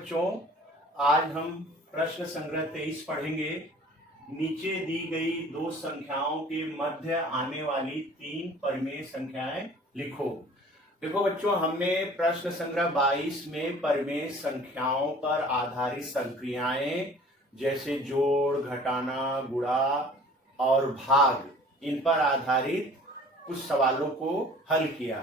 बच्चों, आज हम प्रश्न संग्रह 23 पढ़ेंगे। नीचे दी गई दो संख्याओं के मध्य आने वाली तीन परिमेय संख्याएं लिखो। देखो बच्चों, हमने प्रश्न संग्रह 22 में परिमेय संख्याओं पर आधारित संक्रियाएं जैसे जोड़, घटाना, गुणा और भाग, इन पर आधारित कुछ सवालों को हल किया।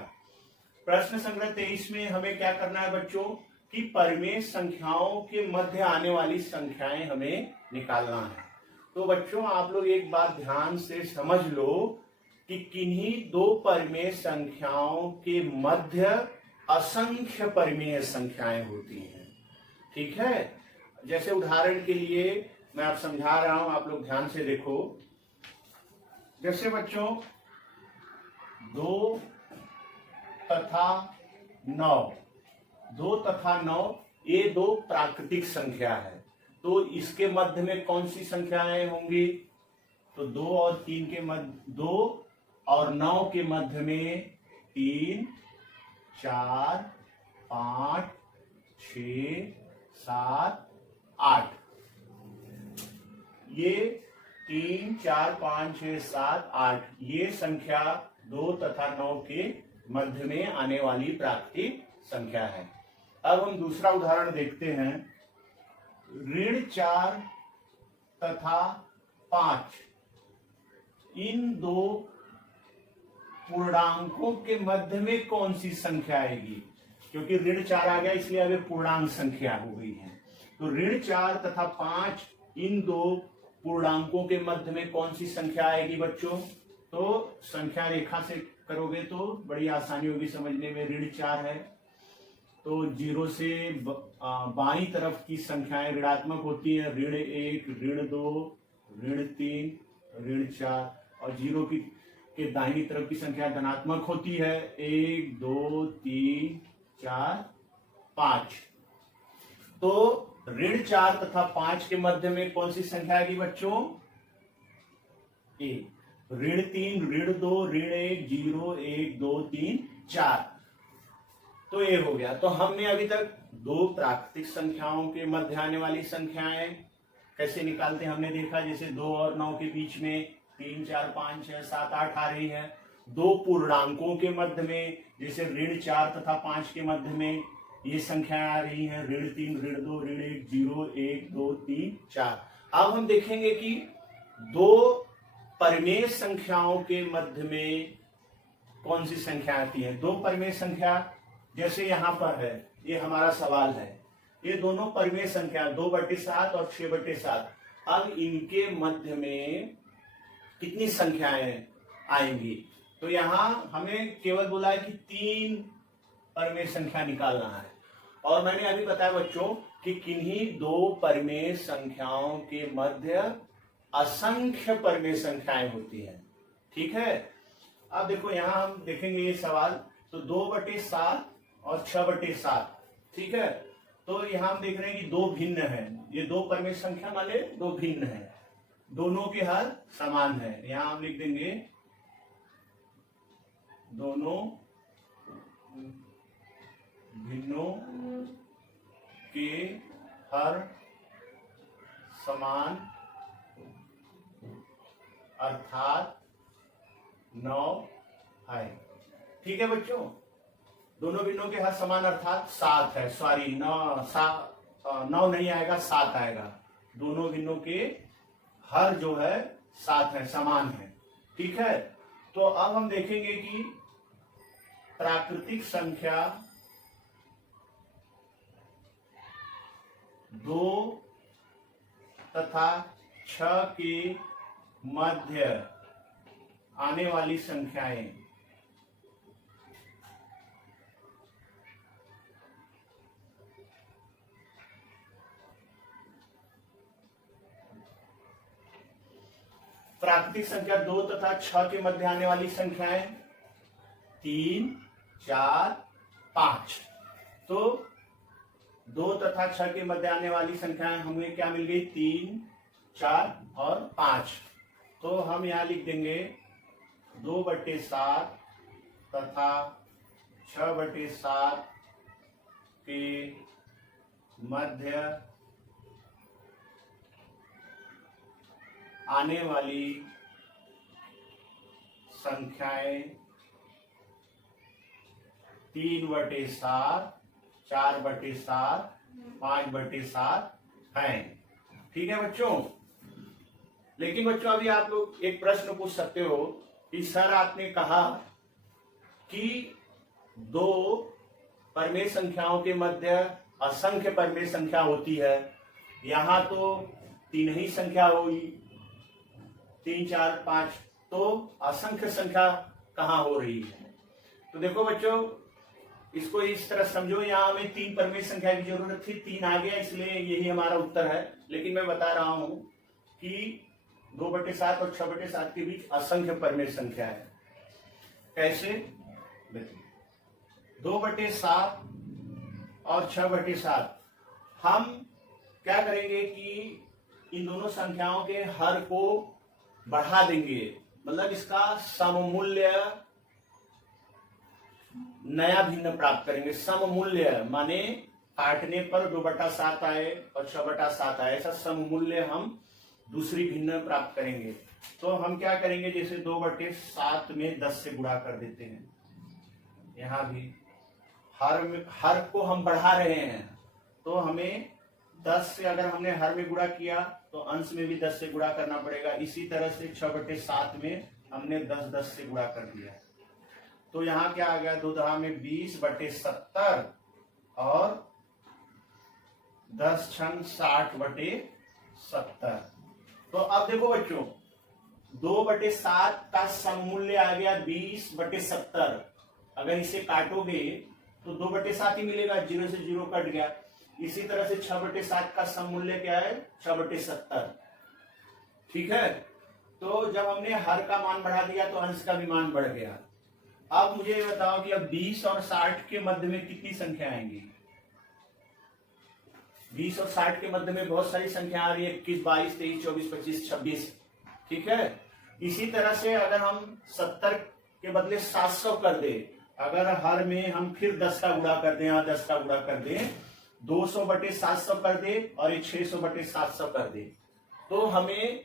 प्रश्न संग्रह 23 में हमें क्या करना है बच्चों कि परिमेय संख्याओं के मध्य आने वाली संख्याएं हमें निकालना है। तो बच्चों, आप लोग एक बात ध्यान से समझ लो कि किन्हीं दो परिमेय संख्याओं के मध्य असंख्य परिमेय संख्याएं होती हैं। ठीक है, जैसे उदाहरण के लिए मैं आप समझा रहा हूं, आप लोग ध्यान से देखो। जैसे बच्चों 2 तथा 9, 2 तथा 9 ये दो प्राकृतिक संख्या है। तो इसके मध्य में कौन सी संख्याएं होंगी? तो 2 और 3 के मध्य, 2 और 9 के मध्य में 3, 4, 5, 6, 7, 8। ये 3, 4, 5, 6, 7, 8 ये संख्या 2 तथा 9 के मध्य में आने वाली प्राकृतिक संख्या है। अब हम दूसरा उदाहरण देखते हैं। ऋण 4 तथा 5 इन दो पूर्णांकों के मध्य में कौन सी संख्या आएगी? क्योंकि ऋण 4 आ गया इसलिए अब पूर्णांक संख्या हो गई है। तो ऋण 4 तथा 5 इन दो पूर्णांकों के मध्य में कौन सी संख्या आएगी बच्चों? तो संख्या रेखा से करोगे तो बड़ी आसानी होगी समझने में। ऋण 4 है तो 0 से बाईं तरफ की संख्याएं ऋणात्मक होती है। ऋण 1, ऋण 2, ऋण 3, ऋण 4 और 0 के दाहिनी तरफ की संख्या धनात्मक होती है। 1, 2, 3, 4, 5। तो ऋण 4 तथा 5 के मध्य में कौन सी संख्या आएगी बच्चों? 1। ऋण 3, ऋण 2, ऋण 1, 0, 1, 2, 3, 4। तो ये हो गया। तो हमने अभी तक दो प्राकृतिक संख्याओं के मध्य आने वाली संख्याएं कैसे निकालते हैं हमने देखा। जैसे 2 और 9 के बीच में 3, 4, 5, 6, 7, 8 आ रही है। दो पूर्णांकों के मध्य में जैसे ऋण 4 तथा 5 के मध्य में ये संख्याएं आ रही हैं। ऋण 3, ऋण 2, ऋण 1, 0, 1, 2, 3, 4। अब हम देखेंगे कि दो परिमेय संख्याओं के मध्य में कौन सी संख्या आती है। दो परिमेय संख्या जैसे यहां पर है, ये हमारा सवाल है। ये दोनों परिमेय संख्या 2/7 और 6/7। अब इनके मध्य में कितनी संख्याएं आएंगी? तो यहां हमें केवल बोला है कि 3 परिमेय संख्या निकालना है। और मैंने अभी बताया बच्चों कि किन्हीं दो परिमेय संख्याओं के मध्य असंख्य परिमेय संख्याएं होती हैं। ठीक है, अब देखो यहां हम देखेंगे ये सवाल। तो 2/7 और 6/7। ठीक है, तो यहां हम देख रहे हैं कि दो भिन्न है। ये दो परिमेय संख्या वाले दो भिन्न है, दोनों के हर समान है। यहां हम लिख देंगे दोनों भिन्नों के हर समान अर्थात 9 है। ठीक है बच्चों, दोनों भिन्नों के हर समान अर्थात 7 है। सॉरी, 9 नहीं आएगा, 7 आएगा। दोनों भिन्नों के हर जो है 7 है, समान है। ठीक है, तो अब हम देखेंगे कि प्राकृतिक संख्या 2 तथा 6 के मध्य आने वाली संख्याएं प्राकृतिक संख्या 2 तथा 6 के मध्य आने वाली संख्याएं 3, 4, 5। तो 2 तथा 6 के मध्य आने वाली संख्याएं हमें क्या मिल गई? 3, 4 और 5। तो हम यहां लिख देंगे 2/7 तथा 6/7 के मध्य आने वाली संख्याएं 3/7, 4/7, 5/7 हैं। ठीक है बच्चों। लेकिन बच्चों अभी आप लोग एक प्रश्न पूछ सकते हो कि सर आपने कहा कि दो परमेय संख्याओं के मध्य असंख्य परमेय संख्या होती है, यहां तो तीन ही संख्या होगी, 3, 4, 5, तो असंख्य संख्या कहां हो रही है। तो देखो बच्चों इसको इस तरह समझो, यहाँ हमें 3 परमेय संख्या की जरूरत थी, 3 आ गया इसलिए यही हमारा उत्तर है। लेकिन मैं बता रहा हूं कि 2/7 और 6/7 के बीच असंख्य परमेय संख्या है। कैसे? 2/7 और 6/7 हम क्या करेंगे कि इन दोनों संख्याओं के हर को बढ़ा देंगे, मतलब इसका सममूल्य नया भिन्न प्राप्त करेंगे। सममूल्य माने काटने पर 2/7 आए और 6/7 आए, ऐसा सममूल्य हम दूसरी भिन्न प्राप्त करेंगे। तो हम क्या करेंगे, जैसे 2/7 में 10 से गुणा कर देते हैं, यहां भी हर को हम बढ़ा रहे हैं, तो हमें 10 से अगर हमने हर में गुणा किया तो अंश में भी 10 से गुणा करना पड़ेगा। इसी तरह से 6/7 में हमने 10 से गुणा कर दिया, तो यहाँ क्या आ गया, 2 दहा में 20/70 और 10 छंग 60/70। तो अब देखो बच्चों 2/7 का सममूल्य आ गया 20/70। अगर इसे काटोगे तो 2/7 ही मिलेगा, 0 से 0 कट गया। इसी तरह से 6/7 का सममूल्य क्या है, 6/70। ठीक है, तो जब हमने हर का मान बढ़ा दिया तो अंश का भी मान बढ़ गया। अब मुझे ये बताओ कि अब 20 और 60 के मध्य में कितनी संख्या आएंगी। 20 और 60 के मध्य में बहुत सारी संख्या आ रही है, 21, 22, 23, 24, 25, 26। ठीक है, इसी तरह से अगर हम 70 के बदले 700 कर दे, अगर हर में हम फिर 10 का गुणा कर दें, यहाँ 10 का गुणा कर दें, 200/700 कर दे और ये 600/700 कर दे, तो हमें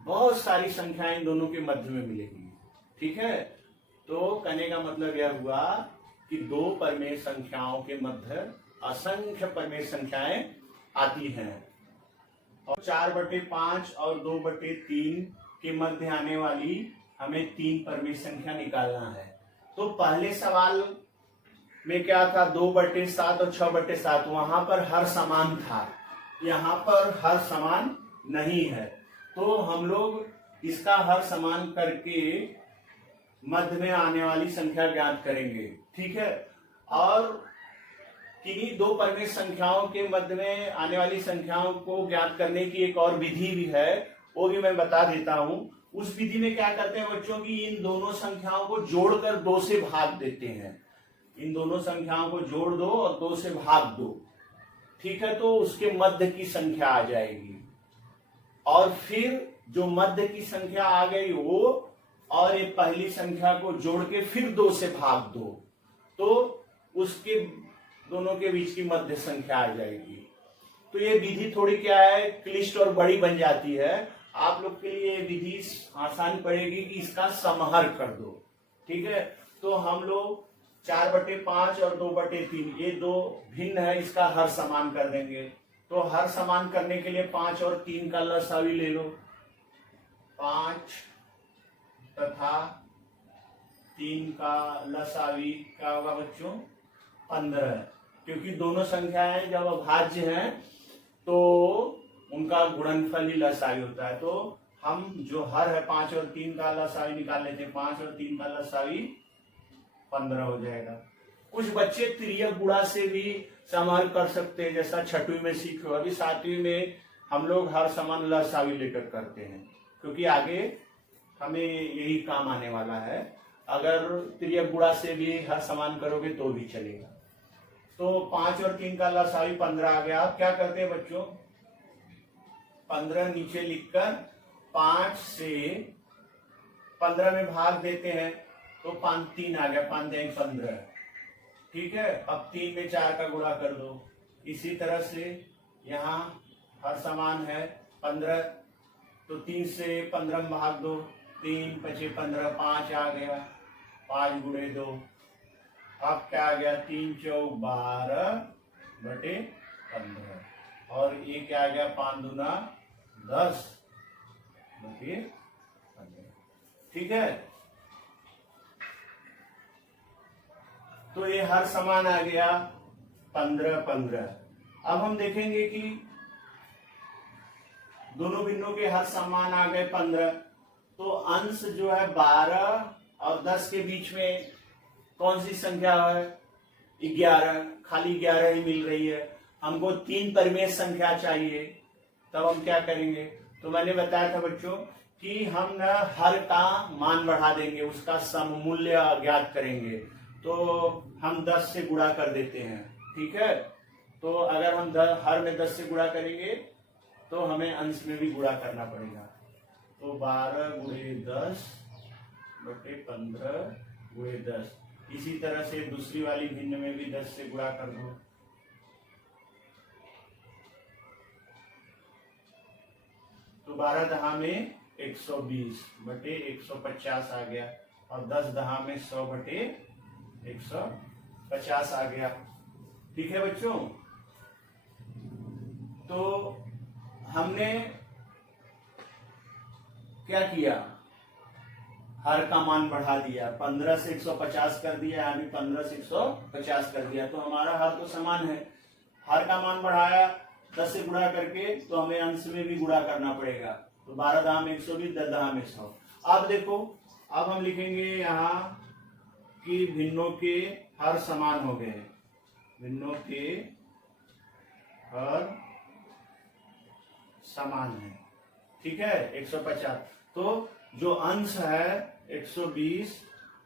बहुत सारी संख्याएं दोनों के मध्य में मिलेगी। ठीक है, तो कहने का मतलब यह हुआ कि दो परमेय संख्याओं के मध्य असंख्य परमेय संख्याएं आती हैं, और 4/5 और 2/3 के मध्य आने वाली हमें 3 परमेय संख्या निकालना है। तो पहले सवाल में क्या था, 2/7 और 6/7, वहां पर हर समान था, यहाँ पर हर समान नहीं है। तो हम लोग इसका हर समान करके मध्य में आने वाली संख्या ज्ञात करेंगे। ठीक है, और किन्हीं दो परमेय संख्याओं के मध्य में आने वाली संख्याओं को ज्ञात करने की एक और विधि भी है, वो भी मैं बता देता हूं। उस विधि में क्या करते हैं बच्चों की, इन दोनों संख्याओं को जोड़कर 2 से भाग देते हैं। इन दोनों संख्याओं को जोड़ दो और 2 से भाग दो। ठीक है, तो उसके मध्य की संख्या आ जाएगी, और फिर जो मध्य की संख्या आ गई वो और ये पहली संख्या को जोड़ के फिर 2 से भाग दो, तो उसके दोनों के बीच की मध्य संख्या आ जाएगी। तो ये विधि थोड़ी क्या है, क्लिष्ट और बड़ी बन जाती है। आप लोग के लिए ये विधि आसान पड़ेगी कि इसका समहर कर दो। ठीक है, तो हम लोग 4/5 और 2/3 ये दो भिन्न है, इसका हर समान कर देंगे। तो हर समान करने के लिए 5 और 3 का लसावी ले लो, 5 तथा 3 का लसावी क्या होगा बच्चों, 15। क्योंकि दोनों संख्याएं जब अभाज्य हैं तो उनका गुणनफल ही लसावी होता है। तो हम जो हर है 5 और 3 का लसावी निकाल लेते हैं, 5 और 3 का लसावी 15 हो जाएगा। कुछ बच्चे तिर्यक गुणा से भी समाप्त कर सकते हैं, जैसा 6वीं में सीखे। अभी 7वीं में हम लोग हर समान लसावी लेकर करते हैं, क्योंकि आगे हमें यही काम आने वाला है। अगर तिर्यक गुणा से भी हर समान करोगे तो भी चलेगा। तो 5 और 3 का लसावी 15 आ गया। आप क्या करते हैं बच्चों, 15 नीचे लिखकर 5 से 15 में भाग देते हैं, तो 5 3 आ गया, 5 15। ठीक है, अब 3 में 4 का गुणा कर दो, इसी तरह से यहाँ हर समान है 15, तो 3 से 15 में भाग दो, 3 पचे 15, 5 आ गया, 5 गुणे 2, अब क्या आ गया 3 चौक 12 बटे 15, और ये क्या आ गया 5 दूना 10 बटे 15। ठीक है, तो ये हर समान आ गया 15 15। अब हम देखेंगे कि दोनों भिन्नों के हर समान आ गए 15, तो अंश जो है 12 और 10 के बीच में कौन सी संख्या है 11, खाली 11 ही मिल रही है। हमको 3 परिमेय संख्या चाहिए, तब हम क्या करेंगे, तो मैंने बताया था बच्चों कि हम न हर का मान बढ़ा देंगे, उसका सममूल्य ज्ञात करेंगे, तो हम 10 से गुणा कर देते हैं। ठीक है, तो अगर हम हर में 10 से गुणा करेंगे तो हमें अंश में भी गुणा करना पड़ेगा, तो 12 गुणे 10 बटे 15 गुणे 10। इसी तरह से दूसरी वाली भिन्न में भी 10 से गुणा कर दो, तो 12 दहा में 120 बटे 150 आ गया, और 10 दहा में 100 बटे 150 आ गया। ठीक है बच्चों, तो हमने क्या किया, हर का मान बढ़ा दिया, 15 से 150 कर दिया, अभी 15 से 150 कर दिया, तो हमारा हर तो समान है। हर का मान बढ़ाया 10 से गुणा करके, तो हमें अंश में भी गुणा करना पड़ेगा, तो 12 दहा में 120, 10 दहा में 100। अब देखो, अब हम लिखेंगे यहाँ कि भिन्नों के हर समान हो गए, भिन्नों के हर समान है। ठीक है, 150, तो जो अंश है 120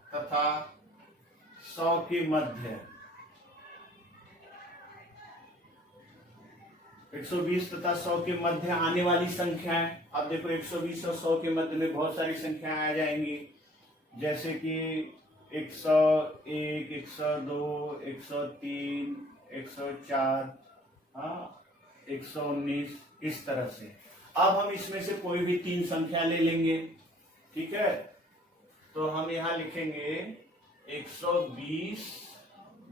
तथा 100 के मध्य, 120 तथा 100 के मध्य आने वाली संख्याएं। अब देखो 120 और 100 के मध्य में बहुत सारी संख्याएं आ जाएंगी, जैसे कि 101, 102, 103, 104, 119, इस तरह से। अब हम इसमें से कोई भी 3 संख्या ले लेंगे। ठीक है, तो हम यहां लिखेंगे 120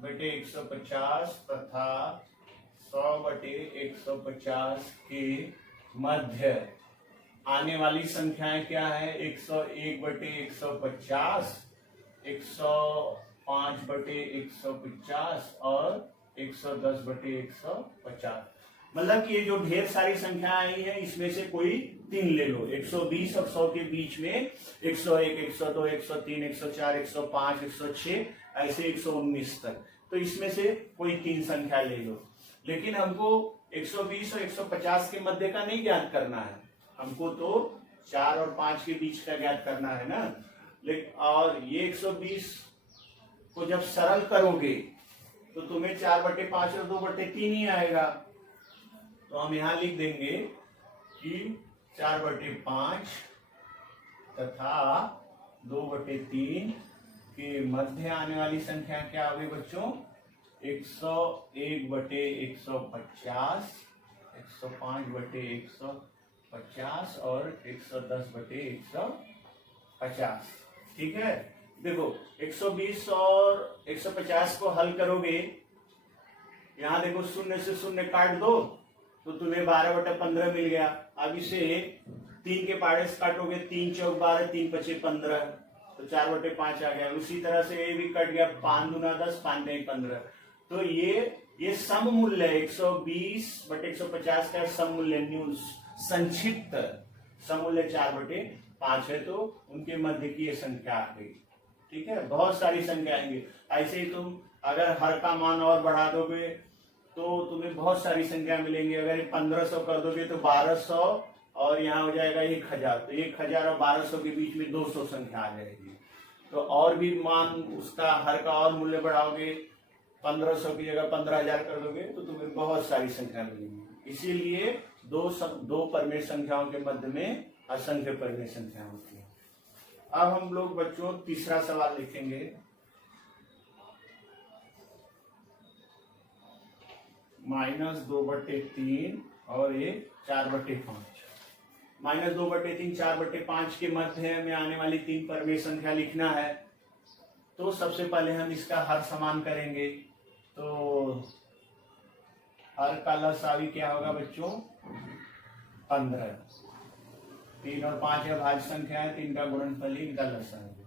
बटे 150 तथा 100 बटे 150 के मध्य आने वाली संख्याएं क्या है, 101 बटे 150, 105 बटे 150 और 110 बटे 150। मतलब कि ये जो ढेर सारी संख्या आई है, इसमें से कोई 3 ले लो। 120 और 100 के बीच में 101, 102, 103, 104, 105, 106, ऐसे 119 तक, तो इसमें से कोई 3 संख्या ले लो। लेकिन हमको 120 और 150 के मध्य का नहीं ज्ञात करना है, हमको तो 4 और 5 के बीच का ज्ञात करना है ना। लेकिन और ये 120 को जब सरल करोगे तो तुम्हें 4 बटे 5 और 2 बटे 3 ही आएगा, तो हम यहां लिख देंगे कि 4 बटे 5 तथा 2 बटे 3 के मध्य आने वाली संख्या क्या होगी बच्चों, 101 बटे 150, 105 बटे 150 और 110 बटे 150। ठीक है, देखो 120 और 150 को हल करोगे, यहां देखो 0 से 0 काट दो तो तुम्हें 12 बटे 15 मिल गया। अब इसे 3 के पाड़े से काटोगे, 3 चौक 12, 3 पचे 15, तो 4 बटे 5 आ गया। उसी तरह से ये भी कट गया, 5 दूना 10, 5 नहीं 15, तो ये सम मूल्य 120 बटे 150 का सम मूल्य न्यूज संक्षिप्त सम मूल्य 4 बटे 5 है, तो उनके मध्य की ये संख्या आ गई। ठीक है, बहुत सारी संख्या आएंगी। ऐसे ही तुम अगर हर का मान और बढ़ा दोगे तो तुम्हें बहुत सारी संख्या मिलेंगी। अगर 1500 कर दोगे तो 1200 और यहाँ हो जाएगा 1000, तो 1000 और 1200 के बीच में 200 संख्या आ जाएगी। तो और भी मान उसका हर का और मूल्य बढ़ाओगे, 1500 की जगह 15000 कर दोगे तो तुम्हें बहुत सारी संख्या मिलेंगी। इसीलिए दो परिमेय संख्याओं के मध्य में असंख्य परिमेय संख्या होती है। अब हम लोग बच्चों तीसरा सवाल लिखेंगे। -2/3 और ये 4/5। -2/3 4/5 के मध्य में आने वाली 3 परमेय संख्या लिखना है। तो सबसे पहले हम इसका हर समान करेंगे। तो हर का लसावी क्या होगा बच्चों? 15। 3 और 5 यह भाज्य संख्या है, 3 का गुणनफल ही इनका लसावी।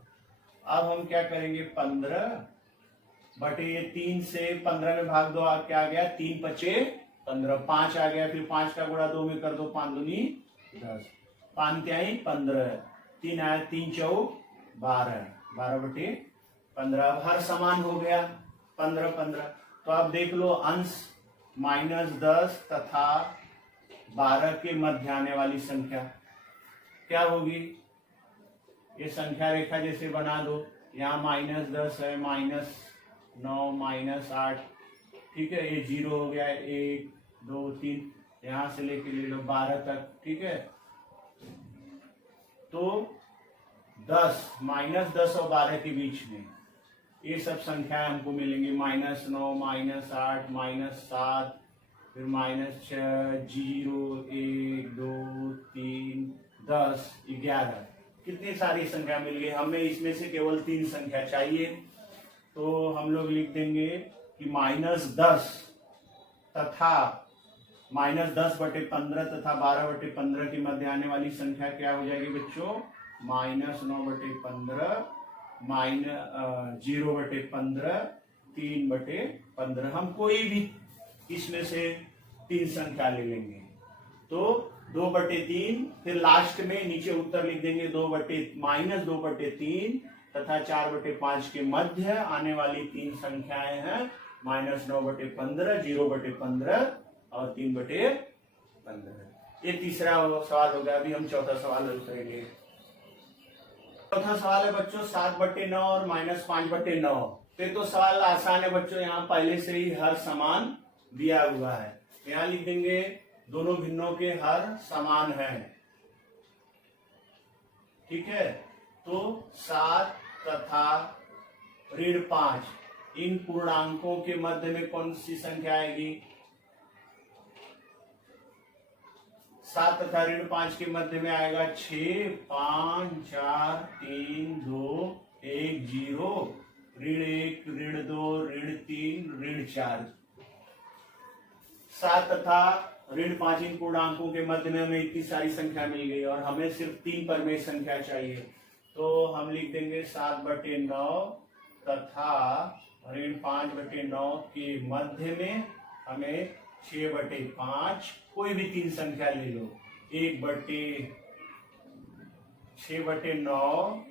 अब हम क्या करेंगे? 15/3 से 15 में भाग दो, क्या आ गया? 3×5 = 15। 5 आ गया, फिर 5 का गुणा 2 में कर दो, 5 दूनी 10। 5 त्याई 15, 3 आया, 3 चौक 12, 12/15। अब हर समान हो गया 15। तो अब देख लो अंश -10 तथा 12 के मध्य आने वाली संख्या क्या होगी? ये संख्या रेखा जैसे बना दो, यहाँ -10 है, -9, -8, ठीक है। ये 0 हो गया, 1 2 3, यहां से लेके ले लो 12 तक, ठीक है। तो 10 -10 और 12 के बीच में ये सब संख्याएं हमको मिलेंगी। -9, -8, -7, फिर -6, 0, 1 2 3 10 11। कितनी सारी संख्या मिल गई हमें। इसमें से केवल 3 संख्या चाहिए। तो हम लोग लिख देंगे कि -10 तथा -10/15 तथा 12/15 के मध्य आने वाली संख्या क्या हो जाएगी बच्चों? -9/15, 0/15, 3/15। हम कोई भी इसमें से 3 संख्या ले लेंगे। तो 2/3, फिर लास्ट में नीचे उत्तर लिख देंगे -2/3 तथा 4/5 के मध्य आने वाली 3 संख्याएं हैं -9/15, 0/15 और 3/15। ये तीसरा सवाल होगा। अभी हम चौथा सवाल हल करेंगे। चौथा सवाल है बच्चों 7/9 और -5/9। तो सवाल आसान है बच्चों, यहाँ पहले से ही हर समान दिया हुआ है। यहाँ लिख देंगे दोनों भिन्नों के हर समान है, ठीक है। तो 7 तथा -5 इन पूर्णांकों के मध्य में कौन सी संख्या आएगी? 7 तथा -5 के मध्य में आएगा 6, 5, 4, 3, 2, 1, 0, -1, -2, -3, -4। 7 तथा -5 इन पूर्णांकों के मध्य में हमें इतनी सारी संख्या मिल गई और हमें सिर्फ 3 परमेय संख्या चाहिए। तो हम लिख देंगे 7/9 तथा -5/9 के मध्य में हमें 6/5 कोई भी 3 संख्या ले लो। 1/6/9,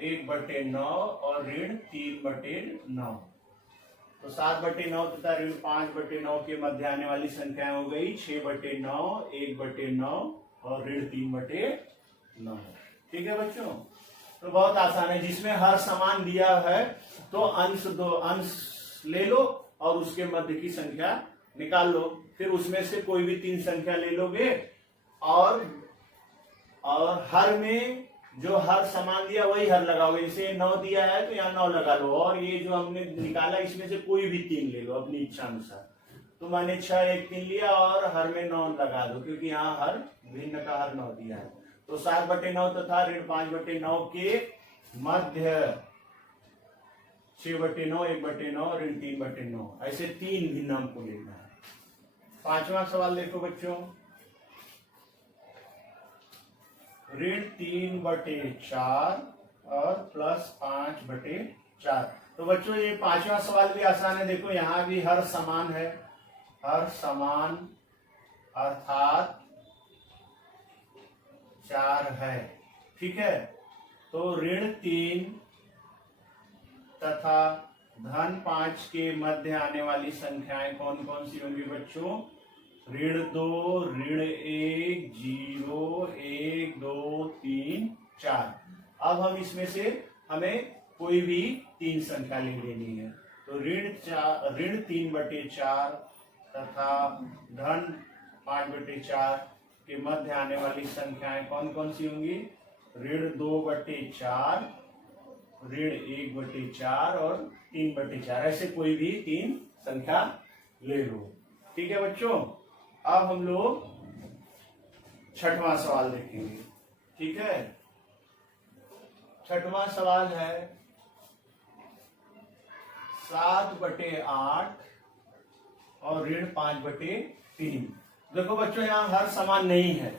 1/9 और -3/9। तो 7/9 तथा -5/9 के मध्य आने वाली संख्या हो गई 6/9, 1/9 और -3/9। ठीक है बच्चों। तो बहुत आसान है, जिसमें हर समान दिया है तो अंश ले लो और उसके मध्य की संख्या निकाल लो। फिर उसमें से कोई भी 3 संख्या ले लोगे और हर में जो हर समान दिया वही हर लगाओगे। जैसे 9 दिया है तो यहाँ 9 लगा लो, और ये जो हमने निकाला इसमें से कोई भी 3 ले लो अपनी इच्छा अनुसार। तो मैंने 6, 1, 3 लिया और हर में 9 लगा दो, क्योंकि यहाँ हर भिन्न का हर 9 दिया है। तो 7/9 तथा 5/9 के मध्य 6/9, 1/9 और 3/9, ऐसे 3 भिन्न हमको लेना है। 5वां सवाल देखो बच्चों, -3/4 और +5/4। तो बच्चों ये 5वां सवाल भी आसान है। देखो यहाँ भी हर समान है, हर समान अर्थात 4 है, ठीक है। तो -3 तथा -5 के मध्य आने वाली संख्याएं कौन कौन सी होंगी बच्चों? -2, -1, 0, 1, 2, 3, 4। अब हम इसमें से हमें कोई भी 3 संख्या ले लेनी है। तो -3/4 तथा -5/4 के मध्य आने वाली संख्याएं कौन कौन सी होंगी? -2/4, -1/4 और 3/4। ऐसे कोई भी 3 संख्या ले लो। ठीक है बच्चों, अब हम लोग छठवां सवाल देखेंगे। ठीक है, छठवां सवाल है 7/8 और ऋण 5/3। देखो बच्चों, यहाँ हर समान नहीं है।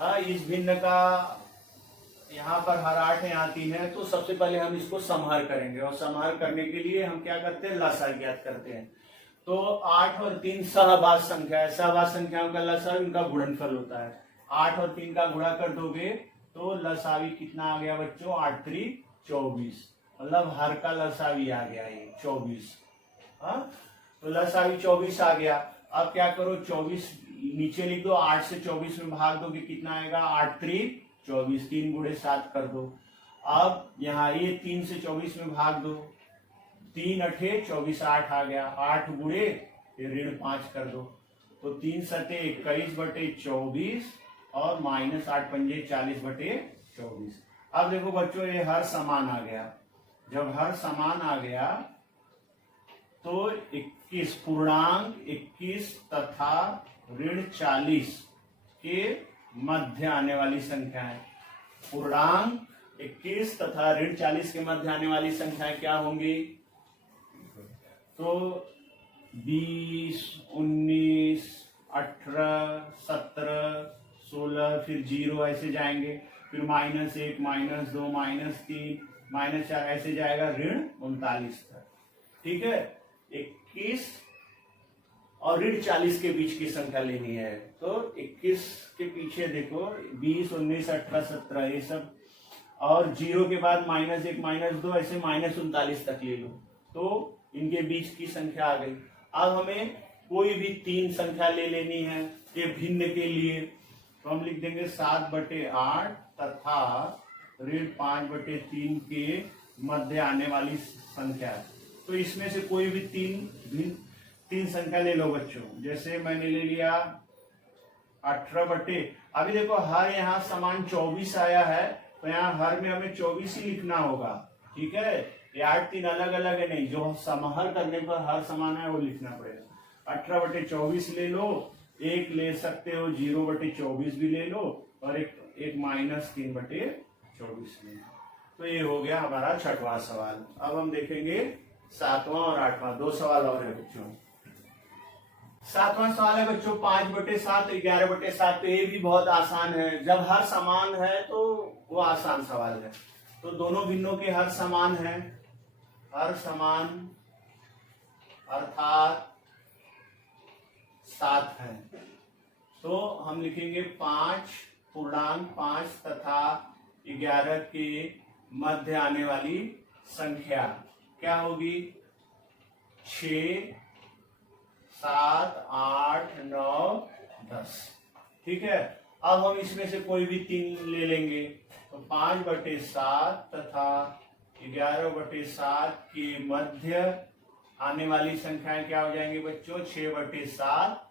हाँ, इस भिन्न का यहाँ पर हर 8 है, यहाँ 3 है, तो सबसे पहले हम इसको समाहार करेंगे, और समाहार करने के लिए हम क्या करते हैं, लसाअ ज्ञात करते हैं। तो 8 और 3 सहभाज्य संख्या है, सहभाज्य संख्याओं का लसाअ उनका गुणनफल होता है। 8 और 3 का गुणा कर दोगे तो लसावी कितना आ गया बच्चों, 8 3 24, मतलब हर का लसावी आ गया ये 24। हाँ, तो लसावी 24 आ गया। अब क्या करो, 24 नीचे लिख दो, 8 से 24 में भाग दोगे कितना आएगा, 8 3 24, 3 गुणे 7 कर दो। अब यहाँ ये 3 से 24 में भाग दो, 3 8 24, 8 आ गया, 8 गुणे ऋण 5 कर दो, तो 3 सते 21/24 और -8 पंजे 40/24। अब देखो बच्चों, ये हर समान आ गया। जब हर समान आ गया तो 21 पूर्णांक 21 तथा ऋण 40 के मध्य आने वाली संख्याएं, पूर्णांक 21 तथा ऋण 40 के मध्य आने वाली संख्याएं क्या होंगी, तो 20 19 18 17 16, फिर 0 ऐसे जाएंगे, फिर -1 -2 -3 -4 ऐसे जाएगा ऋण 39 तक। ठीक है, 21 और ऋण 40 के बीच की संख्या लेनी है, तो 21 के पीछे देखो 20 19 18 17 ये सब, और 0 के बाद -1 -2 ऐसे -39 तक ले लो, तो इनके बीच की संख्या आ गई। अब हमें कोई भी 3 संख्या ले लेनी है ये भिन्न के लिए, तो हम लिख देंगे 7/8 तथा ऋण 5/3 के मध्य आने वाली संख्या। तो इसमें से कोई भी 3 संख्या ले लो बच्चों। जैसे मैंने ले लिया 18 अभी देखो हर यहाँ समान 24 आया है, तो यहाँ हर में हमें 24 ही लिखना होगा। ठीक है, ये 8 3 अलग अलग है नहीं, जो समाहर करने पर हर समान है वो लिखना पड़ेगा। 18/24 ले लो, एक ले सकते हो 0/24 भी ले लो, और एक -3/24 ले लो। तो ये हो गया हमारा छठवां सवाल। अब हम देखेंगे 7वां और 8वां, 2 सवाल और है बच्चों। 7वां सवाल है बच्चों 5/7 11/7। तो ये भी बहुत आसान है, जब हर समान है तो वो आसान सवाल है। तो दोनों भिन्नों के हर समान है, हर समान अर्थात 7 है, तो हम लिखेंगे 5 पूर्णांक 5 तथा 11 के मध्य आने वाली संख्या क्या होगी, 6 7 8 9 10। ठीक है, अब हम इसमें से कोई भी 3 ले लेंगे, तो 5/7 तथा 11/7 के मध्य आने वाली संख्याएं क्या हो जाएंगे बच्चों, 6/7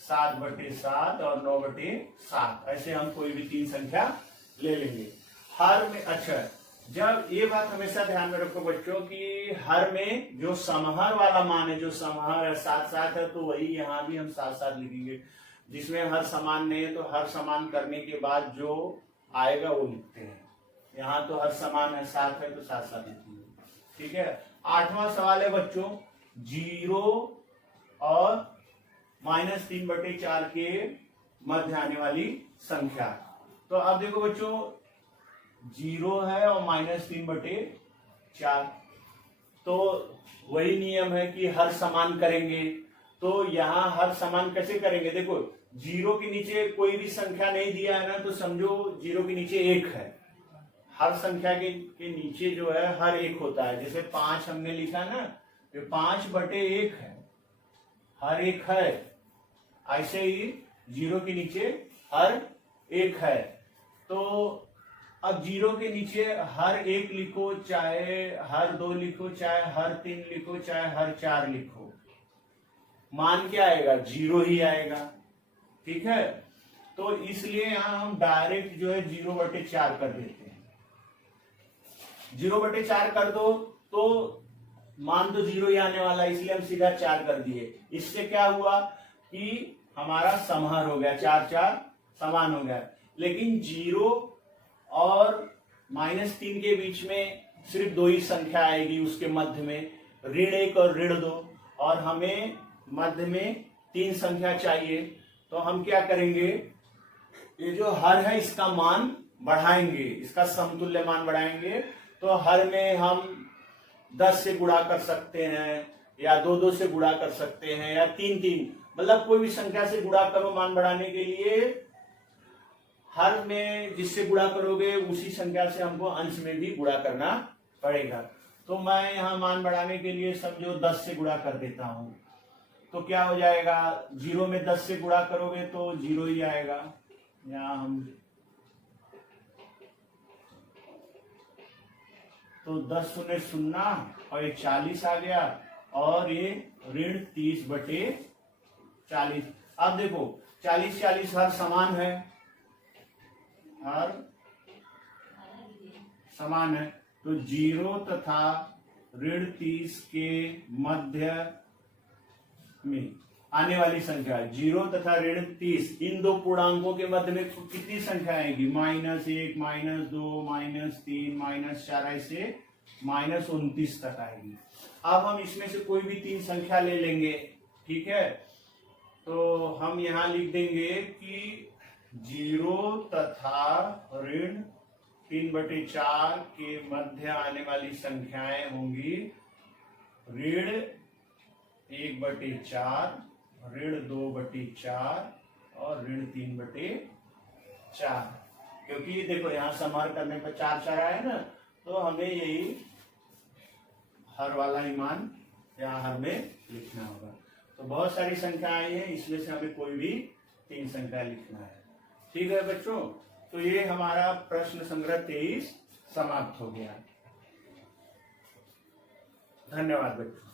7/7 और 9/7। ऐसे हम कोई भी 3 संख्या ले लेंगे। हर में, अच्छा, जब ये बात हमेशा ध्यान में रखो बच्चों कि हर में जो समाहार वाला मान है, जो समाहार है 7 है, तो वही यहाँ भी हम 7 लिखेंगे। जिसमें हर समान नहीं है तो हर समान करने के बाद जो आएगा वो लिखते हैं। यहाँ तो हर समान है 7 है तो 7 लिखेंगे। ठीक है, 8वां सवाल है बच्चों 0 और -3/4 के मध्य आने वाली संख्या। तो अब देखो बच्चों 0 है और -3/4, तो वही नियम है कि हर समान करेंगे। तो यहाँ हर समान कैसे करेंगे, देखो 0 के नीचे कोई भी संख्या नहीं दिया है ना, तो समझो 0 के नीचे 1 है। हर संख्या के नीचे जो है हर 1 होता है। जैसे 5 हमने लिखा ना, तो 5/1 है, हर 1 है। ऐसे ही 0 के नीचे हर 1 है। तो अब 0 के नीचे हर 1 लिखो, चाहे हर 2 लिखो, चाहे हर 3 लिखो, चाहे हर 4 लिखो, मान क्या आएगा, 0 ही आएगा। ठीक है, तो इसलिए यहां हम डायरेक्ट जो है 0/4 कर देते हैं। 0/4 कर दो तो मान तो 0 ही आने वाला, इसलिए हम सीधा 4 कर दिए। इससे क्या हुआ कि हमारा समहर हो गया, 4 4 समान हो गया। लेकिन 0 और -3 के बीच में सिर्फ 2 ही संख्या आएगी, उसके मध्य में ऋण 1 और ऋण 2, और हमें मध्य में 3 संख्या चाहिए। तो हम क्या करेंगे, ये जो हर है इसका मान बढ़ाएंगे, इसका समतुल्य मान बढ़ाएंगे। तो हर में हम 10 से गुणा कर सकते हैं, या 2 2 से गुणा कर सकते हैं, या 3 3, मतलब कोई भी संख्या से गुणा करो मान बढ़ाने के लिए। हर में जिससे गुणा करोगे उसी संख्या से हमको अंश में भी गुणा करना पड़ेगा। तो मैं यहाँ मान बढ़ाने के लिए समझो 10 से गुणा कर देता हूं। तो क्या हो जाएगा, 0 में 10 से गुणा करोगे तो 0 ही आएगा। यहाँ हम तो 10 शून्य 0 और ये 40 आ गया, और ये ऋण 30/40। अब देखो 40 40 हर समान है, हर समान है, तो 0 तथा ऋण 30 के मध्य में आने वाली संख्या 0 तथा ऋण 30, इन दो पूर्णांकों के मध्य में कितनी संख्या आएगी, -1 -2 -3 -4 ऐसे -29 तक आएगी। अब हम इसमें से कोई भी 3 संख्या ले लेंगे, ठीक है। तो हम यहां लिख देंगे कि 0 तथा ऋण 3/4 के मध्य आने वाली संख्याएं होंगी ऋण 1/4, ऋण 2/4 और ऋण 3/4। क्योंकि देखो यहाँ समार करने पर 4 4 आया ना, तो हमें यही हर वाला ही मान यहाँ हर में लिखना होगा। तो बहुत सारी संख्या आई है, इसमें से हमें कोई भी 3 संख्या लिखना है। ठीक है बच्चों, तो ये हमारा प्रश्न संग्रह 23 समाप्त हो गया। धन्यवाद बच्चों।